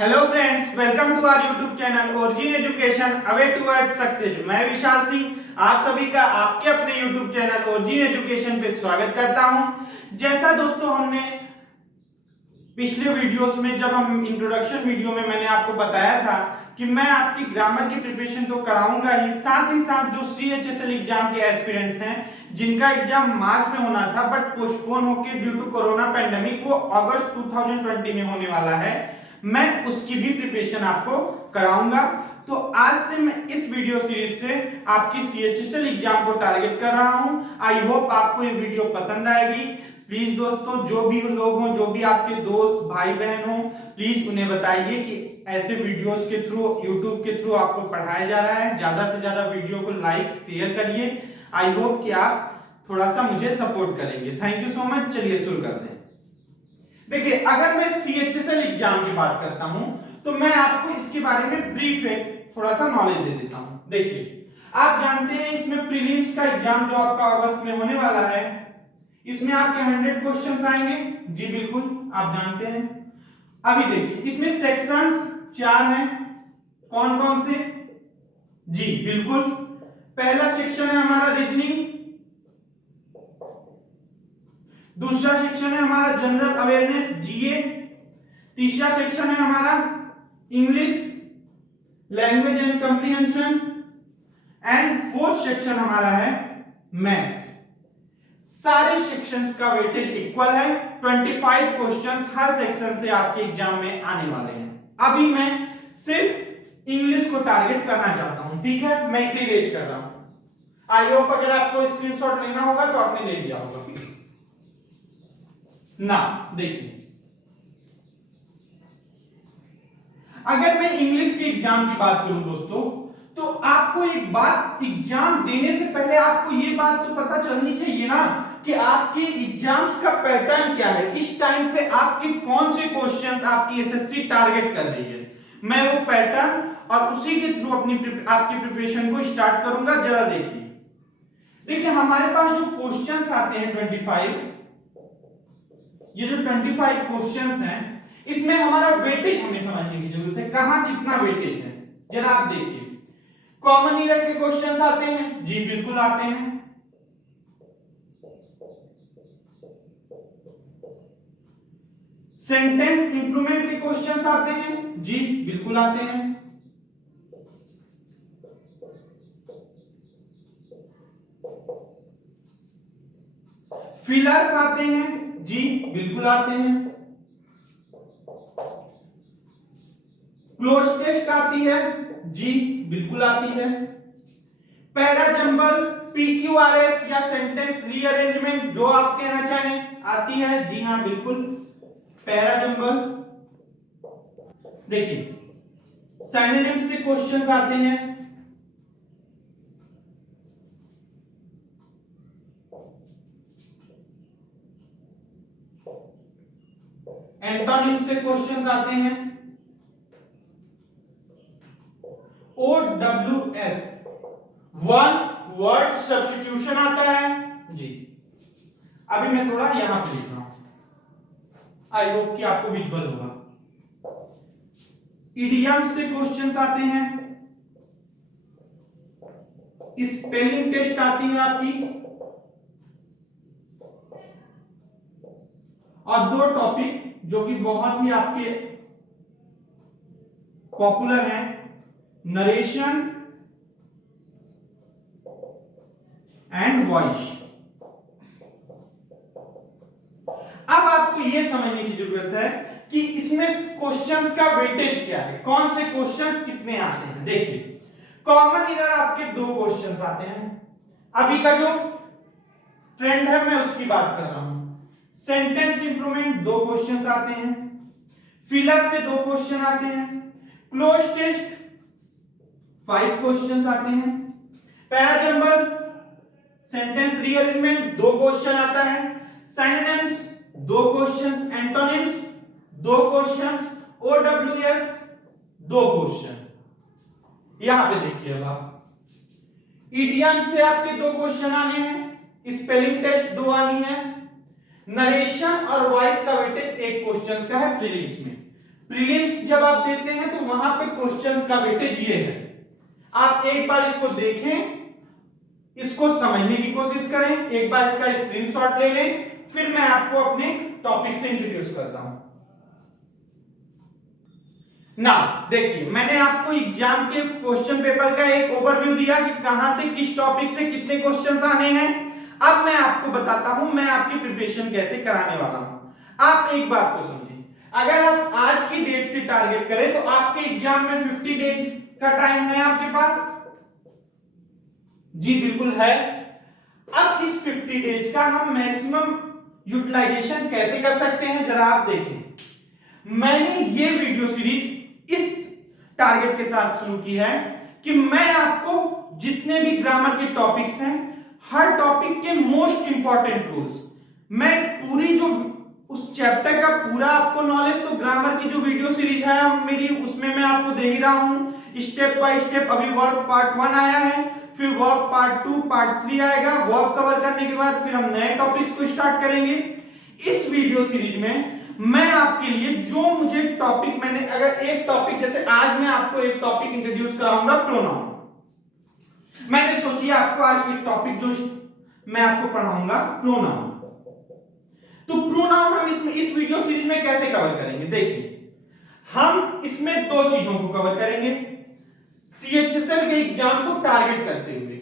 Hello friends, welcome to our YouTube channel origin education away towards success. मैं विशाल सिंह आप सभी का आपके अपने यूट्यूब चैनल ओरिजिन एजुकेशन पे स्वागत करता हूं। जैसा दोस्तों हमने पिछले वीडियोस में जब हम इंट्रोडक्शन वीडियो में मैंने आपको बताया था कि मैं आपकी ग्रामर की प्रिपरेशन तो कराऊंगा ही साथ जो CHSL एग्जाम के एस्पिरेंट्स हैं जिनका एग्जाम मार्च में होना था बट पोस्टपोन होकर ड्यू टू कोरोना पेंडेमिक वो अगस्त 2020 में होने वाला है, मैं उसकी भी प्रिपरेशन आपको कराऊंगा। तो आज से मैं इस वीडियो सीरीज से आपकी CHSL एग्जाम को टारगेट कर रहा हूं। आई होप आपको ये वीडियो पसंद आएगी। प्लीज दोस्तों, जो भी लोग हों, जो भी आपके दोस्त भाई बहन हो, प्लीज उन्हें बताइए कि ऐसे वीडियोस के थ्रू यूट्यूब के थ्रू आपको पढ़ाया जा रहा है। ज्यादा से ज्यादा वीडियो को लाइक शेयर करिए। आई होप कि आप थोड़ा सा मुझे सपोर्ट करेंगे। Thank you so much. चलिए शुरू करते हैं। देखिए, अगर मैं CHSL एग्जाम की बात करता हूं तो मैं आपको इसके बारे में ब्रीफ थोड़ा सा नॉलेज दे देता हूं। देखिए, आप जानते हैं इसमें प्रीलिम्स का एग्जाम जो आपका अगस्त में होने वाला है, इसमें आपके 100 क्वेश्चंस आएंगे। जी बिल्कुल, आप जानते हैं। अभी देखिए, इसमें सेक्शंस 4 हैं। कौन कौन से? जी बिल्कुल, पहला सेक्शन है हमारा रीजनिंग, दूसरा सेक्शन है हमारा जनरल अवेयरनेस GA, तीसरा सेक्शन है हमारा English language and comprehension and fourth section हमारा है मैथ। सारे सेक्शंस का वेटेज इक्वल है। 25 क्वेश्चंस हर सेक्शन से आपके एग्जाम में आने वाले हैं। अभी मैं सिर्फ इंग्लिश को टारगेट करना चाहता हूं, ठीक है? मैं इसे रेज कर रहा हूं। आई होप अगर आपको स्क्रीनशॉट लेना होगा तो आपने ले लिया होगा ना। देखिए, अगर मैं इंग्लिश के एग्जाम की बात करूं दोस्तों, तो आपको एक बात, एग्जाम देने से पहले आपको ये बात तो पता चलनी चाहिए ना कि आपके एग्जाम्स का पैटर्न क्या है। इस टाइम पे आपके कौन से क्वेश्चंस आपकी SSC टारगेट कर रही है। मैं वो पैटर्न और उसी के थ्रू आपकी प्रिपरेशन को स्टार्ट करूंगा। जरा देखिए हमारे पास जो क्वेश्चंस आते हैं 25, ये जो 25 क्वेश्चंस हैं, इसमें हमारा वेटेज हमें समझने की जरूरत है। कहां कितना वेटेज है जरा आप देखिए। कॉमन ईयर के क्वेश्चंस आते हैं। जी बिल्कुल आते हैं। सेंटेंस इंप्रूवमेंट के क्वेश्चंस आते हैं। जी बिल्कुल आते हैं। फिलर्स आते हैं। जी बिल्कुल आते हैं। क्लोज टेस्ट आती है। जी बिल्कुल आती है। पैरा जंबल, PQRS या सेंटेंस रीअरेंजमेंट जो आप कहना चाहें आती है। जी हां बिल्कुल, पैरा जंबल। देखिए, सिनोनिम्स से क्वेश्चंस आते हैं। एंटोनिम्स से क्वेश्चंस आते हैं। OWS वन वर्ड सब्स्टिट्यूशन आता है। जी अभी मैं थोड़ा यहां पे लिख रहा हूं। आई होप कि आपको विजुअल होगा। इडियम्स से क्वेश्चंस आते हैं। स्पेलिंग टेस्ट आती है आपकी। और दो टॉपिक जो कि बहुत ही आपके पॉपुलर हैं, नरेशन एंड वॉइस। अब आपको यह समझने की जरूरत है कि इसमें क्वेश्चंस का वेटेज क्या है, कौन से क्वेश्चंस कितने आते हैं। देखिए, कॉमन ईयर आपके 2 क्वेश्चंस आते हैं। अभी का जो ट्रेंड है मैं उसकी बात कर रहा हूं। सेंटेंस इंप्रूवमेंट 2 क्वेश्चंस आते हैं। फिलर से 2 क्वेश्चन आते हैं। क्लोज टेस्ट 5 क्वेश्चंस आते हैं। पैराजंबल, सेंटेंस रीअरेंजमेंट 2 क्वेश्चन आता है। Synonyms 2 question, antonyms 2 question, OWS 2 question. यहां पे देखिए, अब आप इडियम से आपके 2 क्वेश्चन आने हैं। स्पेलिंग टेस्ट 2 आनी है। नरेशन और वॉइस का वेटेज 1 क्वेश्चन का है प्रीलिम्स में। प्रीलिम्स जब आप देते हैं तो वहां पे क्वेश्चंस का वेटेज ये है। आप एक बार इसको देखें, इसको समझने की कोशिश करें, एक बार इसका स्क्रीनशॉट ले लें, फिर मैं आपको अपने टॉपिक से इंट्रोड्यूस करता हूं। ना देखिए, मैंने आपको एग्जाम के क्वेश्चन पेपर का एक ओवरव्यू दिया कि कहां से किस टॉपिक से कितने क्वेश्चंस आने हैं। अब मैं आपको बताता हूं मैं आपकी प्रिपरेशन कैसे कराने वाला हूं। आप एक बात को समझिए, अगर आप आज की डेट से टारगेट करें तो आपके एग्जाम में 50 डेज का टाइम है आपके पास। जी बिल्कुल है। अब इस 50 डेज का हम मैक्सिमम यूटिलाइजेशन कैसे कर सकते हैं जरा आप देखें। मैंने ये वीडियो सीरीज इस टारगेट के साथ शुरू की है कि मैं आपको जितने भी ग्रामर के टॉपिक्स हैं, हर टॉपिक के मोस्ट इंपॉर्टेंट रूल्स, मैं पूरी जो उस चैप्टर का पूरा आपको नॉलेज, तो ग्रामर की जो वीडियो सीरीज है मेरी, उसमें मैं आपको दे ही रहा हूं स्टेप बाय स्टेप। अभी वर्ब पार्ट 1 आया है, फिर वर्ब पार्ट 2 पार्ट 3 आएगा। वर्ब कवर करने के बाद फिर हम नए टॉपिक्स को स्टार्ट करेंगे। इस वीडियो सीरीज में मैं आपके लिए जो मुझे टॉपिक, मैंने अगर एक टॉपिक, जैसे आज मैं आपको एक टॉपिक इंट्रोड्यूस कराऊंगा प्रोनाउन, मैंने सोची आपको आज एक टॉपिक जो मैं आपको पढ़ाऊंगा प्रोनाउन। तो प्रोनाउन हम इसमें इस वीडियो सीरीज में कैसे कवर करेंगे, देखिए हम इसमें दो चीजों को कवर करेंगे सीएचएसएल के एग्जाम को टारगेट करते हुए।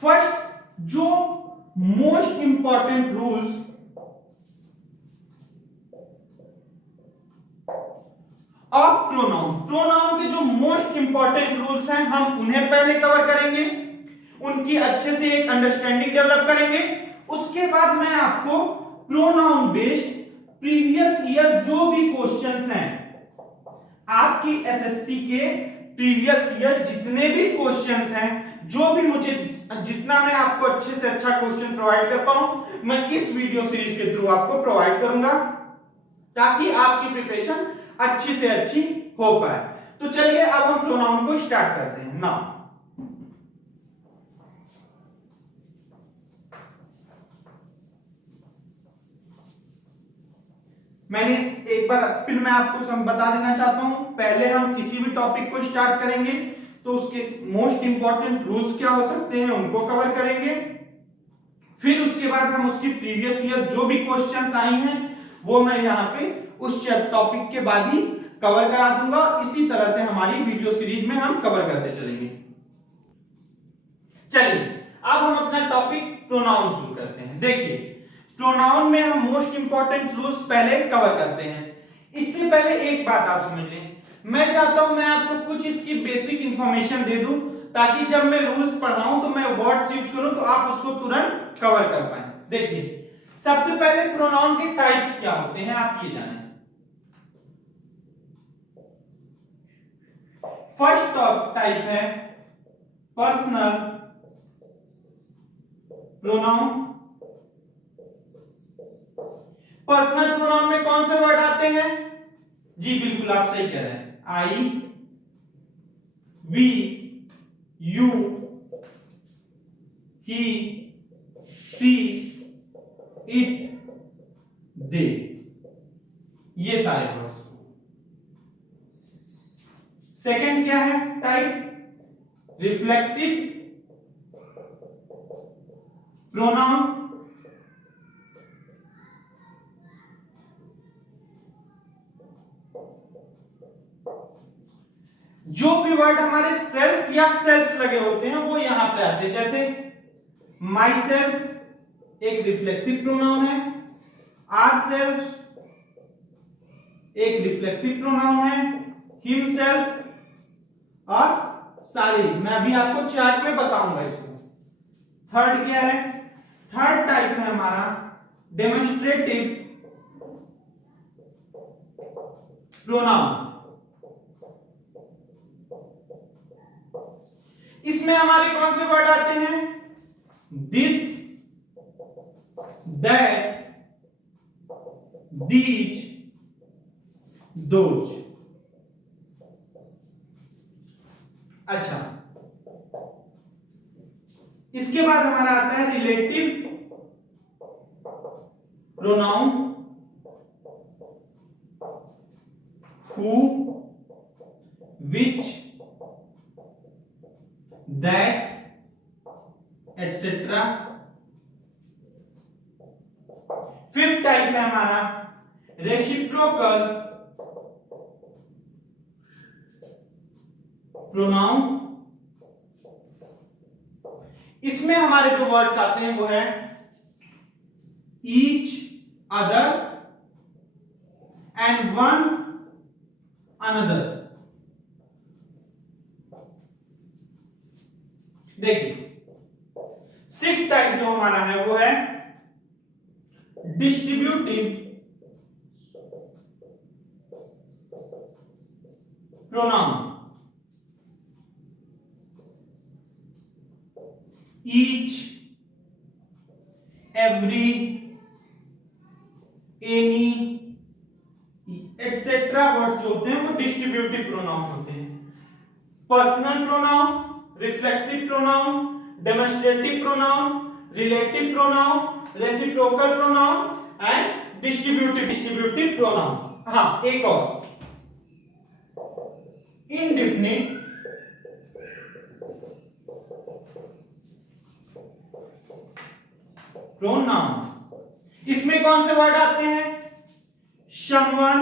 फर्स्ट, जो most important rules of pronoun, pronoun के जो मोस्ट इंपॉर्टेंट रूल्स हैं हम उन्हें पहले कवर करेंगे, उनकी अच्छे से एक अंडरस्टैंडिंग डेवलप करेंगे। उसके बाद मैं आपको प्रोनाउन बेस्ड प्रीवियस ईयर जो भी क्वेश्चंस हैं, आपकी एसएससी के प्रीवियस ईयर जितने भी क्वेश्चंस हैं, जो भी मुझे जितना मैं आपको अच्छे से अच्छा क्वेश्चन प्रोवाइड कर पाऊं, मैं इस वीडियो सीरीज के थ्रू आपको प्रोवाइड करूंगा ताकि आपकी प्रिपरेशन अच्छी से अच्छी हो पाए। तो चलिए अब हम प्रोनाउन को स्टार्ट करते हैं। नाउ मैंने एक बार फिर मैं आपको बता देना चाहता हूं, पहले हम किसी भी टॉपिक को स्टार्ट करेंगे तो उसके मोस्ट इंपॉर्टेंट रूल्स क्या हो सकते हैं उनको कवर करेंगे, फिर उसके बाद हम उसकी प्रीवियस ईयर जो भी क्वेश्चंस आई हैं वो मैं यहाँ पे उस टॉपिक के बाद ही कवर करा दूंगा। इसी तरह से हमारी वीडियो सीरीज में हम कवर करते चलेंगे। चलिए अब हम अपना टॉपिक प्रोनाउन शुरू करते हैं। देखिए प्रोनाउन में हम मोस्ट इंपॉर्टेंट रूल्स पहले कवर करते हैं। इससे पहले एक बात आप समझ लें, मैं चाहता हूं मैं आपको कुछ इसकी बेसिक इंफॉर्मेशन दे दूं ताकि जब मैं रूल्स पढ़ाऊं तो मैं वर्ड्स यूज करूं तो आप उसको तुरंत कवर कर पाए। देखिए सबसे पहले प्रोनाउन के टाइप्स क्या होते हैं आप ये जानें। फर्स्ट टाइप है पर्सनल प्रोनाउन। पर्सनल प्रोनाउन में कौन से वर्ड आते हैं? जी बिल्कुल आप सही कह रहे हैं, I, we, you, he, she, it, they, ये सारे वर्ड्स। सेकंड क्या है टाइप? Reflexive pronoun. जो भी वर्ड हमारे सेल्फ या सेल्फ लगे होते हैं वो यहां पे आते हैं, जैसे माई सेल्फ एक रिफ्लेक्सिव प्रोनाउन है, आर सेल्फ एक रिफ्लेक्सिव प्रोनाउन है, हिम सेल्फ और सारी, मैं अभी आपको चार्ट में बताऊंगा इसको। थर्ड क्या है? थर्ड टाइप है हमारा डेमोन्स्ट्रेटिव प्रोनाउन। इसमें हमारे कौन से वर्ड आते हैं? This, that, these, those. अच्छा, इसके बाद हमारा आता है relative pronoun. who, which, that, etc. Fifth type है हमारा रेसिप्रोकल प्रोनाउन। इसमें हमारे जो वर्ड्स आते हैं वो है each, other and one another. देखिए सिक्स्थ टाइप जो हमारा है वो है distributive pronoun. Each, every, any etcetera words जो होते हैं वो डिस्ट्रीब्यूटिव प्रोनाउन होते हैं। Personal pronoun, reflexive pronoun, demonstrative pronoun, relative pronoun, reciprocal pronoun and distributive pronoun. हाँ एक और इंडेफिनिट प्रोनाउन। इसमें कौन से वर्ड आते हैं? Someone,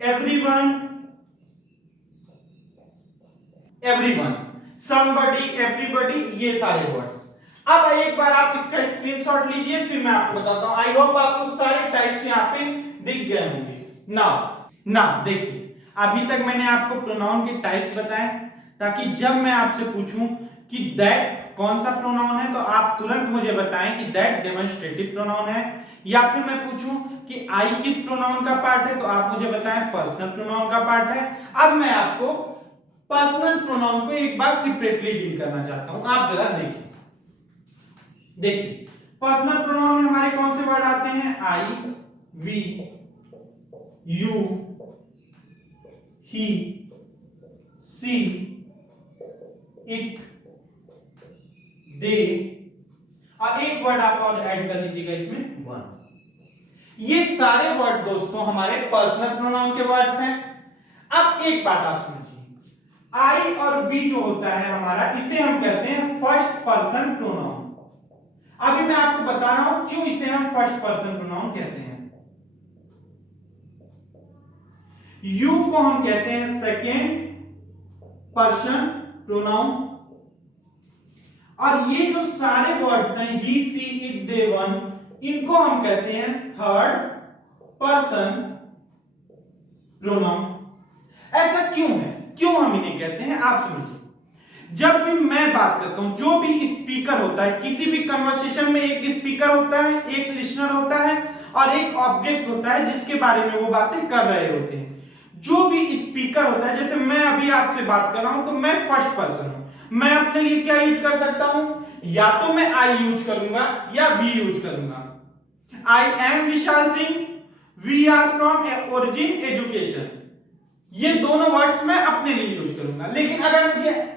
everyone, everyone, somebody, everybody, ये सारे वर्ड्स। अब एक बार आप इसका स्क्रीनशॉट लीजिए फिर मैं आपको बताता हूं। आई होप आपको सारे टाइप्स यहाँ पे दिख गए होंगे। नाउ देखिए अभी तक मैंने आपको प्रोनाउन के टाइप्स बताए ताकि जब मैं आपसे पूछूं कि दैट कौन सा प्रोनाउन है तो आप तुरंत मुझे बताएं कि दैट डेमोन्स्ट्रेटिव प्रोनाउन है, या फिर मैं पूछूं कि आई किस प्रोनाउन का पार्ट है तो आप मुझे बताएं पर्सनल प्रोनाउन का पार्ट है। अब मैं आपको पर्सनल प्रोनाउन को एक बार सेपरेटली डील करना चाहता हूं। आप जरा देखिए पर्सनल प्रोनाउन में हमारे कौन से वर्ड आते हैं? I, we, you, he, she, it, they, और एक वर्ड आप और ऐड कर लीजिएगा इसमें वन। ये सारे वर्ड दोस्तों हमारे पर्सनल प्रोनाउन के वर्ड्स हैं। अब एक बात आप समझिए, आई और वी जो होता है हमारा, इसे हम कहते हैं फर्स्ट पर्सन प्रोनाउन। अभी मैं आपको बता रहा हूं क्यों इसे हम फर्स्ट पर्सन प्रोनाउन कहते हैं। यू को हम कहते हैं सेकेंड पर्सन प्रोनाउन, और ये जो सारे वर्ड्स हैं ही, सी, इट, दे, वन, इनको हम कहते हैं थर्ड पर्सन प्रोनाउन। ऐसा क्यों है, क्यों हम इन्हें कहते हैं आप समझिए। जब भी मैं बात करता हूं, जो भी स्पीकर होता है, किसी भी कन्वर्सेशन में एक स्पीकर होता है, एक लिसनर होता है और एक ऑब्जेक्ट होता है जिसके बारे में वो बातें कर रहे होते हैं। जो भी स्पीकर होता है, जैसे मैं अभी आपसे बात कर रहा हूं तो मैं फर्स्ट पर्सन हूं, मैं अपने लिए क्या यूज कर सकता हूं? या तो मैं आई यूज करूंगा या वी यूज करूंगा। I am Vishal Singh, we are from origin education, ये दोनों वर्ड्स मैं अपने लिए यूज करूंगा। लेकिन अगर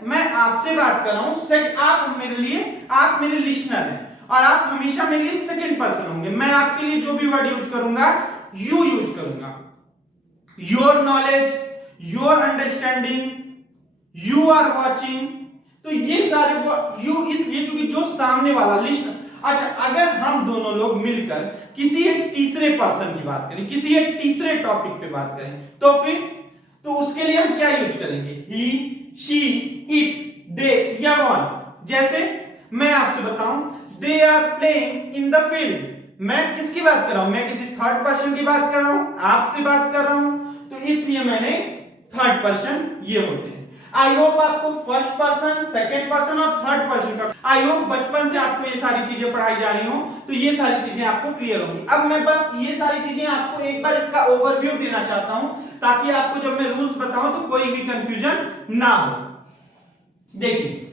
मैं आपसे बात कर रहा हूं, आप मेरे लिए, आप मेरे लिसनर हैं और आप हमेशा मेरे लिए सेकंड पर्सन होंगे, मैं आपके लिए जो भी वर्ड यूज करूंगा यू यूज करूंगा। Your knowledge, your understanding, you are watching, तो ये सारे यू इसलिए क्योंकि जो सामने वाला लिसनर। अच्छा, अगर हम दोनों लोग मिलकर किसी एक तीसरे पर्सन की बात करें, किसी एक तीसरे टॉपिक पे बात करें, तो फिर तो उसके लिए हम क्या यूज करेंगे? ही, शी, इट, दे या वन। जैसे मैं आपसे बताऊं, they are playing in the field, मैं किसकी बात कर रहा हूं? मैं किसी थर्ड पर्सन की बात कर रहा हूं, आपसे बात कर रहा हूं, तो इसलिए मैंने थर्ड पर्सन ये होते हैं। आई होप आपको फर्स्ट पर्सन, सेकंड पर्सन और थर्ड पर्सन का, आई होप बचपन से आपको ये सारी चीजें पढ़ाई जा रही हो तो ये सारी चीजें आपको क्लियर होंगी। अब मैं बस ये सारी चीजें आपको एक बार इसका ओवरव्यू देना चाहता हूं ताकि आपको जब मैं रूल्स बताऊं तो कोई भी कंफ्यूजन ना हो। देखिए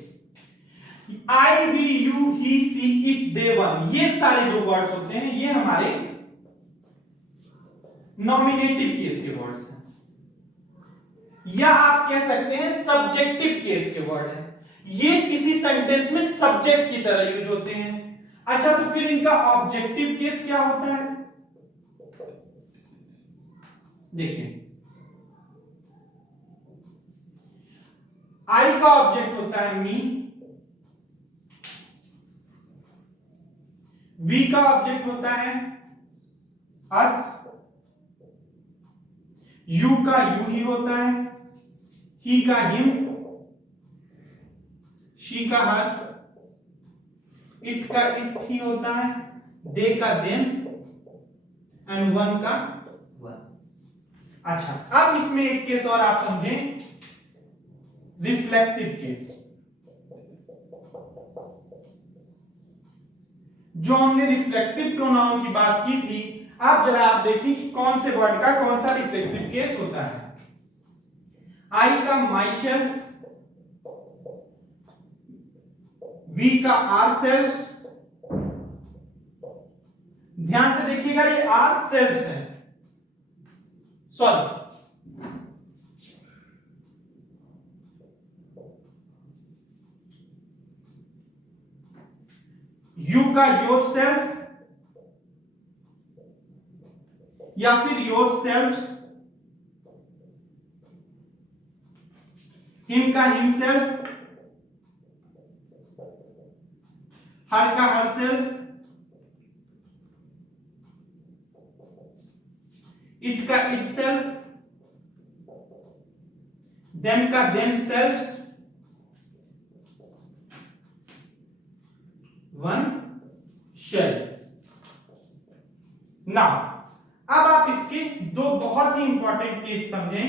I, we, you, he, she, it, they, one, ये सारे जो वर्ड्स होते हैं ये हमारे नॉमिनेटिव केस के वर्ड्स हैं, या आप कह सकते हैं सब्जेक्टिव केस के वर्ड हैं। ये किसी सेंटेंस में सब्जेक्ट की तरह यूज होते हैं। अच्छा, तो फिर इनका ऑब्जेक्टिव केस क्या होता है? देखिए आई का ऑब्जेक्ट होता है मी, वी का ऑब्जेक्ट होता है अस, यू का यू ही होता है, ही का हिम, शी का हर, इट का इट ही होता है, दे का देम एंड वन का वन। अच्छा, अब इसमें एक केस और आप समझें, रिफ्लेक्सिव केस। जो हमने रिफ्लेक्सिव प्रोनाउन की बात की थी, आप जरा आप देखिए कि कौन से वर्ड का कौन सा रिफ्लेक्सिव केस होता है। आई का माई सेल्फ, वी का आर सेल्फ, ध्यान से देखिएगा ये आर सेल्फ है, सॉरी यू का योर सेल्फ या फिर योर सेल्फ, हिम का हिम सेल्फ, हर का हर सेल्फ, इट का इट सेल्फ, देम का themself, oneself. Now अब आप इसके दो बहुत ही इंपॉर्टेंट केस समझें।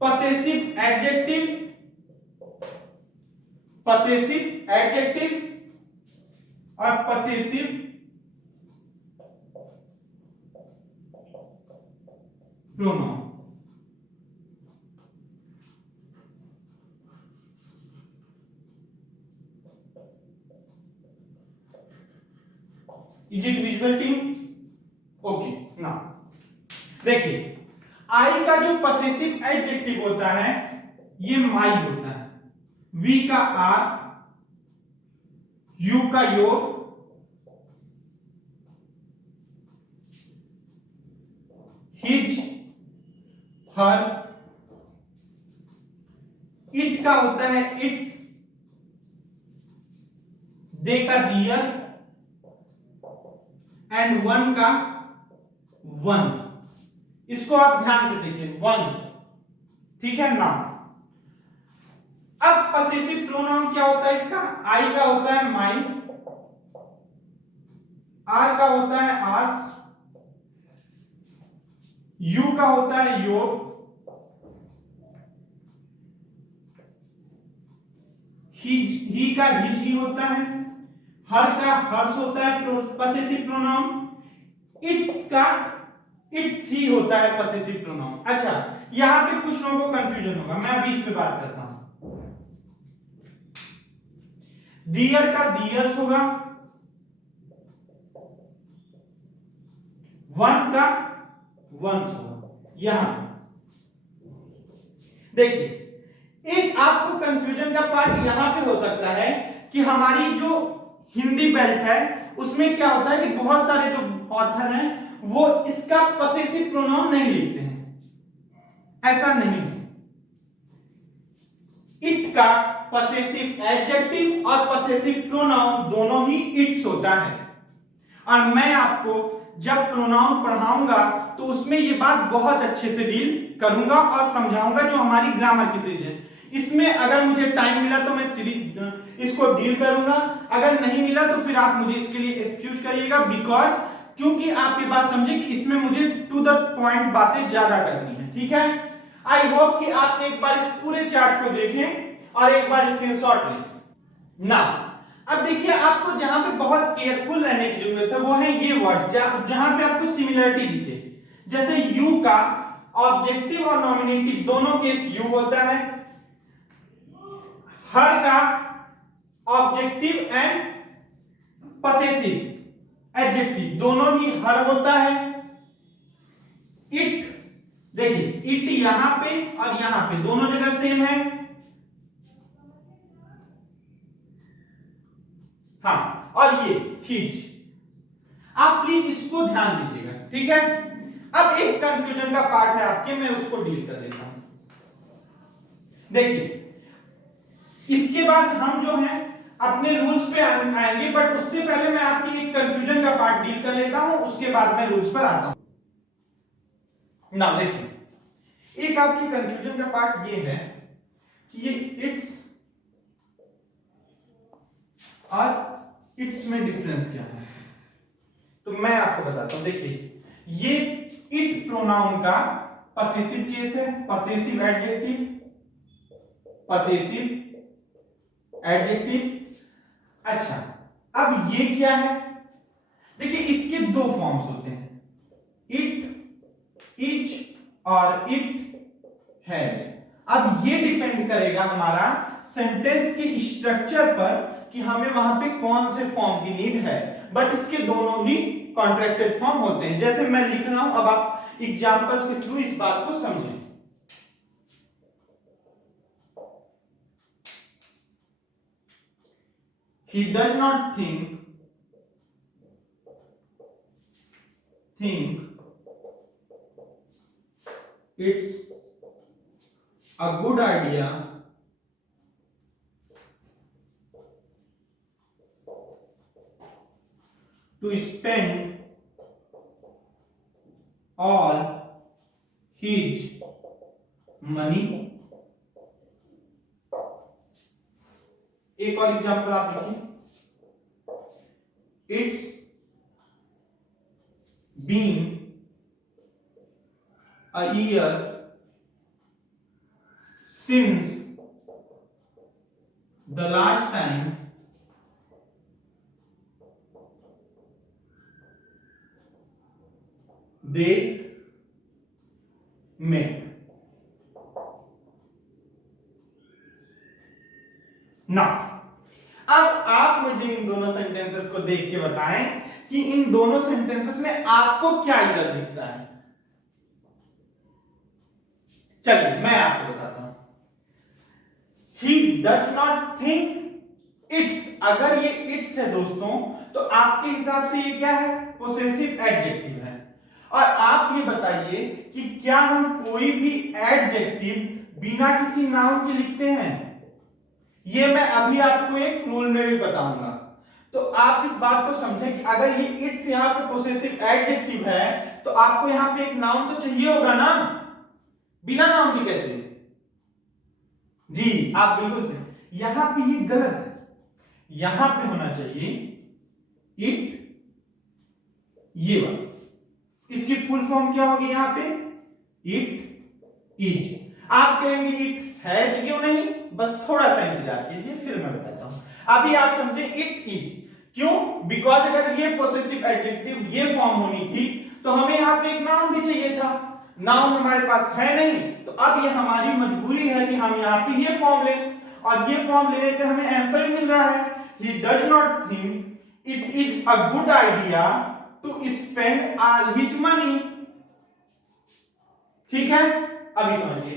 पसेसिव एडजेक्टिव, पसेसिव एडजेक्टिव और possessive pronoun. Is it visual team? Okay, now देखिए आई का जो पसेसिव एडजेक्टिव होता है ये माई होता है, वी का आर, यू का योर, हिज हर, इट का होता है इट्स, दे का दियर एंड वन का वंस। इसको आप ध्यान से देखिए, वंस, ठीक है ना। अब पसेसिव प्रोनाउन क्या होता है इसका, आई का होता है माई, आर का होता है आर्स, यू का होता है योर, ही का हिज ही होता है, हर का हर्ष होता है पसेसिव प्रोनाउन, इट्स का इट्स ही होता है पसेसिव प्रोनाउन। अच्छा, यहां पे कुछ लोगों को कंफ्यूजन होगा, मैं अभी इस पे बात करता हूं। दियर का दियर्स होगा, वन का वंस होगा। यहां देखिए एक आपको कंफ्यूजन का पार्ट यहां पे हो सकता है कि हमारी जो हिंदी बेल्ट है उसमें क्या होता है कि बहुत सारे जो ऑथर हैं वो इसका पसेसिव प्रोनाउन नहीं लिखते हैं। ऐसा नहीं है, इट का पसेसिव एडजेक्टिव और पसेसिव प्रोनाउन दोनों ही इट्स होता है। और मैं आपको जब प्रोनाउन पढ़ाऊंगा तो उसमें ये बात बहुत अच्छे से डील करूंगा और समझाऊंगा, जो हमारी ग्रामर की सीरीज है। इसमें अगर मुझे टाइम मिला तो मैं सीरीज इसको डील करूंगा, अगर नहीं मिला तो फिर आप मुझे इसके लिए एक्सक्यूज करिएगा, बिकॉज क्योंकि आप ये बात समझे कि इसमें मुझे टू द पॉइंट बातें ज्यादा करनी है, ठीक है। आई होप कि आप एक बार इस पूरे चार्ट को देखें और एक बार स्क्रीनशॉट लें। ना अब देखिए आपको जहां पे बहुत केयरफुल रहने की जरूरत है वो है ये वर्ड जहां पे आपको सिमिलरिटी दिखे, जैसे यू का ऑब्जेक्टिव और नॉमिनेटिव दोनों केस यू होता है, हर का ऑब्जेक्टिव एंड पसेसिव एडजेक्टिव दोनों ही हर होता है। इट देखिए इट यहां पे और यहां पे दोनों जगह सेम है, हाँ, और ये हिज। आप प्लीज इसको ध्यान दीजिएगा, ठीक है। अब एक कंफ्यूजन का पार्ट है आपके, मैं उसको डील कर लेता हूं। देखिए इसके बाद हम जो है अपने रूल्स पे आएंगे, बट उससे पहले मैं आपकी एक कंफ्यूजन का पार्ट डील कर लेता हूं, उसके बाद मैं रूल्स पर आता हूं ना। देखिए एक आपकी कंफ्यूजन का पार्ट ये है कि ये इट्स और इट्स में डिफरेंस क्या है, तो मैं आपको बताता हूं। देखिए ये इट प्रोनाउन का पसेसिव केस है, पसेसिव एडजेक्टिव, पसेसिव एडजेक्टिव। अच्छा अब ये क्या है, देखिए इसके दो फॉर्म्स होते हैं, इट इज और इट हैज। अब ये डिपेंड करेगा हमारा सेंटेंस के स्ट्रक्चर पर कि हमें वहां पे कौन से फॉर्म की नीड है, बट इसके दोनों ही कॉन्ट्रैक्टेड फॉर्म होते हैं। जैसे मैं लिख रहा हूं, अब आप एग्जांपल्स के थ्रू इस बात को समझें। He does not think it's a good idea to spend all his money। एक और एग्जांपल आप लिखिए, it's been a year since the last time they met। ना अब आप मुझे इन दोनों सेंटेंसेस को देख के बताएं कि इन दोनों सेंटेंसेस में आपको क्या एरर दिखता है। चलिए मैं आपको बताता हूं। He does not think it's, अगर ये इट्स है दोस्तों तो आपके हिसाब से ये क्या है, पोसेसिव एडजेक्टिव है। और आप ये बताइए कि क्या हम कोई भी एडजेक्टिव बिना किसी नाउन के लिखते हैं, ये मैं अभी आपको एक रूल में भी बताऊंगा। तो आप इस बात को समझें कि अगर ये इट्स यहां पे पोसेसिव एडजेक्टिव है तो आपको यहां पे एक नाउन तो चाहिए होगा ना, बिना नाउन के कैसे। जी आप बिल्कुल सही, यहां पे ये गलत है, यहां पे होना चाहिए इट, ये वाला। इसकी फुल फॉर्म क्या होगी यहां पे, इट इज। आप कहेंगे इट हैज क्यों नहीं, बस थोड़ा सा इंतजार कीजिए फिर मैं बताता हूं। अभी आप समझे इट इज क्यों, बिकॉज अगर ये पोसेसिव एडजेक्टिव ये फॉर्म होनी थी तो हमें यहां पे एक नाउन भी चाहिए था, नाउन हमारे पास है नहीं, तो अब ये हमारी मजबूरी है कि हम यहां पे ये फॉर्म लें, और ये फॉर्म लेने पे हमें आंसर मिल रहा है, he does not think it is a good idea to spend all his money. ठीक है, अभी समझिए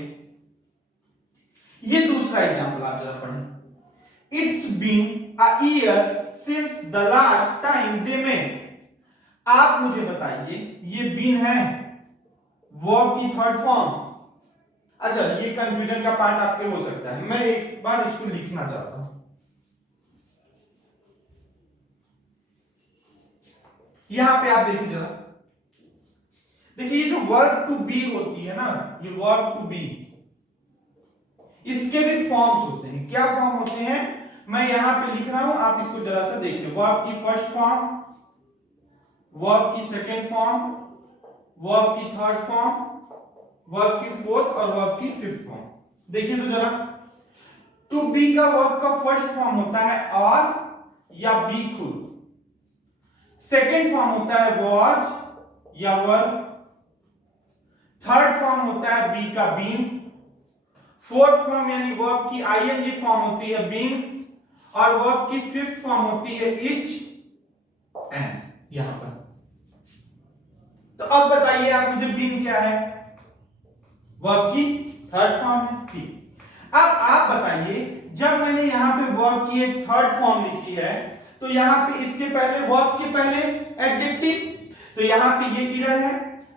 ये दूसरा एग्जांपल आप जरा पढ़ें। It's been a year since the last time they met. आप मुझे बताइए ये बीन है वर्ब की थर्ड फॉर्म। अच्छा ये कंफ्यूजन का पार्ट आपके हो सकता है, मैं एक बार इसको लिखना चाहता हूं। यहां पे आप देखिए जरा, देखिए ये जो वर्ब टू बी होती है ना, ये वर्ब टू बी, इसके भी फॉर्म्स होते हैं। क्या फॉर्म होते हैं मैं यहां पे लिख रहा हूं, आप इसको जरा सा देखिए। वर्ब की फर्स्ट फॉर्म, वर्ब की सेकेंड फॉर्म, वर्ब की थर्ड फॉर्म, वर्ब की फोर्थ और वर्ब की फिफ्थ फॉर्म। देखिए तो जरा, टू बी का वर्ब का फर्स्ट फॉर्म होता है और या बी खुद, सेकेंड फॉर्म होता है वॉज या वर, थर्ड फॉर्म होता है बी का बीन, फोर्थ फॉर्म यानी वर्ब की आईएनजी फॉर्म होती है बीन, और वर्ब की फिफ्थ फॉर्म होती है इच एंड। यहां पर तो अब बताइए आप मुझे बीन क्या है, वर्ब की थर्ड फॉर्म है। ठीक, अब आप बताइए जब मैंने यहां पे वर्ब की एक थर्ड फॉर्म लिखी है तो यहाँ पे इसके पहले वर्ब के पहले एडजेक्टिव, तो यहाँ पे ये इरर है।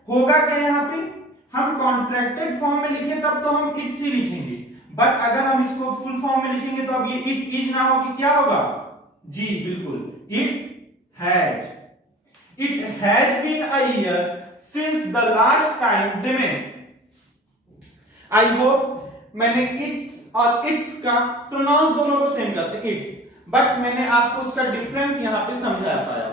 होगा क्या यहाँ पे, हम कॉन्ट्रैक्टेड फॉर्म में लिखें तब तो हम इट्स ही लिखेंगे, बट अगर हम इसको फुल फॉर्म में लिखेंगे तो अब ये इट इज ना हो कि क्या होगा, जी बिल्कुल, it has been a year since the last time they met. I hope मैंने इट्स और इट्स का प्रोनाउंस दोनों को सेम करते इट्स, बट मैंने आपको उसका डिफरेंस यहां पे समझा पाया।